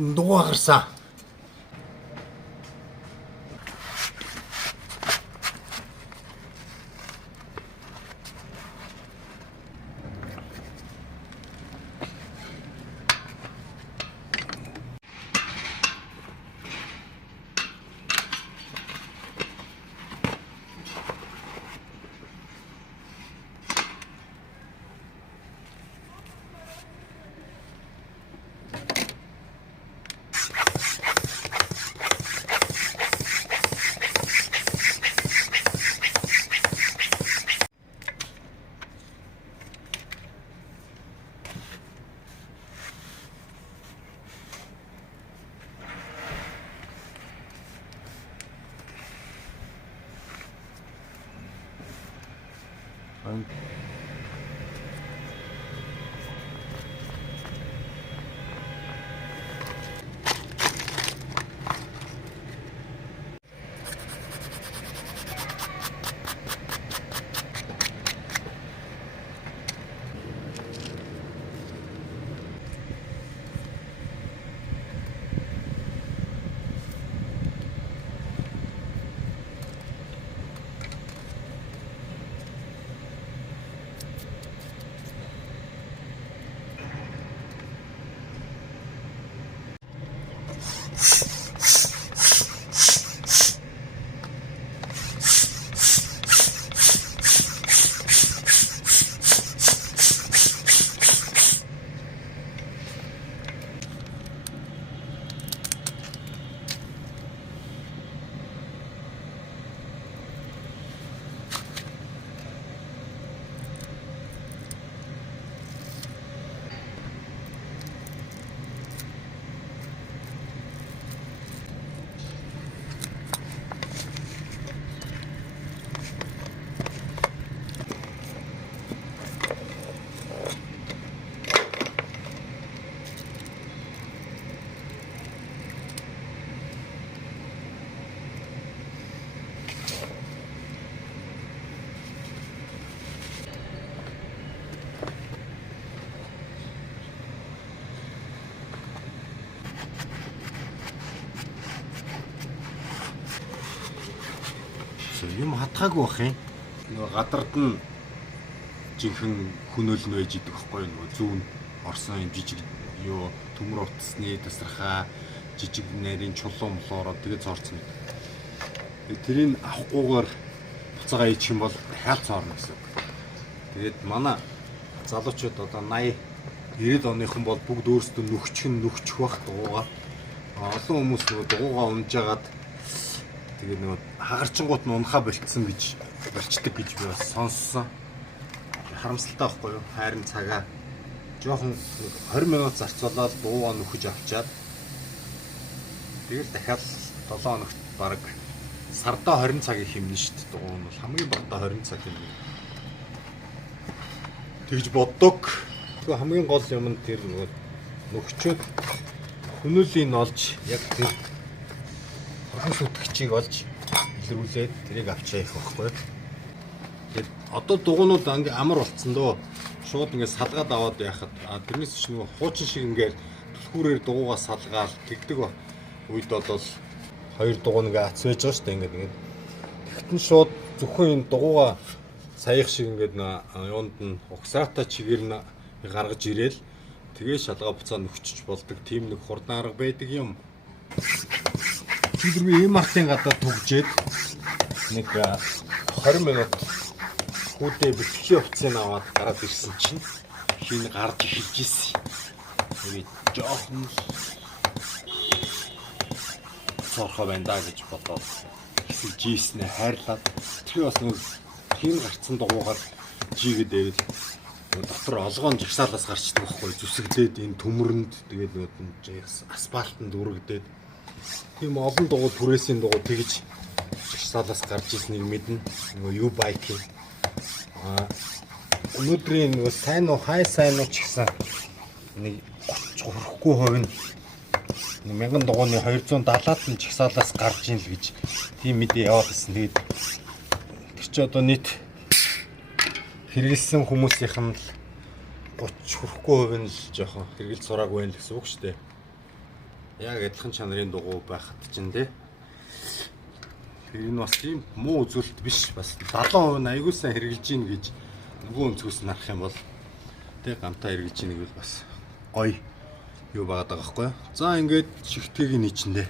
дугаа гарсан. Юм хатгаагүй бах юм. Нөгөө гадард нь жинхэнэ хөнөөл нь байж идэх байхгүй нөгөө зүүн орсон юм жижиг юу төмөр утасны тасархаа жижиг нарийн чулуун молоороо тэгээ зорцсон. Тэрийг авахгүйгээр буцаага ичих юм бол хаалт цоорно гэсэн. Тэгээд манай залуучууд одоо 80 90 оныхан бол бүгд өөрсдөө нөхчих бах дуугаа. Олон хүмүүс нөгөө дуугаа унжаагаад тэгээд нөгөө хагарчингууд нь унахаа болцсон гэж болчдөг гэж би бас сонссон. Харамсалтай байхгүй юу? Хайрын цагаа жоохон 20 минут зарцуулаад дуугаа нөхөж авчаад тэгэл дахиад 7 хоногт баг сардаа 20 цагийг хэмнэ шүү дээ. Дуу нь бол хамгийн багадаа 20 цаг хэмнэ. Тэгж боддог. Тэгээ хамгийн гол юм нь тэр нөгөө нөхчөөд хөнөөлийн олж яг тэр хөрхөн шүтгэгчийг олж илрүүлээд тэрийг авчаа их байхгүй. Тэгээд одоо дугуйнууд ингээ амар болцсон дөө. Шууд ингээ салгаад аваад яхад тэрнээс ч нөгөө хуучин шиг ингээ түлхүүрээр дугуйгаа салгаал тэгдэг үед бол хоёр дугуй ингээ ац байж байгаа шүү дээ ингээ. Тэгтэн шууд зөвхөн энэ дугуйгаа саях шиг ингээ юунд нь угсаата чигээр нь гаргаж ирээл тэгээ шалгаа буцаа нөхчж болдог тийм нэг хурдан арга байдаг юм. Чи би ийм артын гадаа түгжээд нэг 20 минут хүүдээ бэлтгэхийн хувцсыг аваад гараад ирсэн чинь хин гарч эхэлж ийсэн. Тэгээд жоохон цорхоо байна да гэж бодоод хэсэж ийснэ хайрлаад тэр бас нэг хин гарцсан дугуугаар жигээд ивэл дотор олгоон жагсаалаас гарчдаг байхгүй зүсгэлээд энэ төмөрөнд тэгээд нэг асфальтанд үргэлдээд тийм олон дугуй түрээсийн дугуй тэгж жагсаалаас гарч ирснийг мэднэ. Нөгөө юу байк юм. Өнөөдрийн нөгөө сайн уу хай сайн уу ч гэсэн нэг 30 хүрэхгүй хувь нь 1000 дугууны 270-аад нь жагсаалаас гарч ийн л гэж тийм мэдээ яваад ирсэн. Тэгээд тэр чи одоо нийт хэрэгэлсэн хүмүүсийнх нь л 30 хүрэхгүй хувь нь л жоохон хэрэгэл сураагүй байх гэсэн үг шүү дээ. Яг адилхан чанарын дугуй байхад чинь тий. Тэр энэ бас тийм муу үзүүлэлт биш. Бас 70% нь аягүй сайн хэрэгжилж гин гэж нөгөө өнцгөөс нь харах юм бол тий гамтаа хэрэгжилж гин гэвэл бас гоё юу байгаад байгаа байхгүй юу. За ингээд шигтгэгийг нийчэндээ.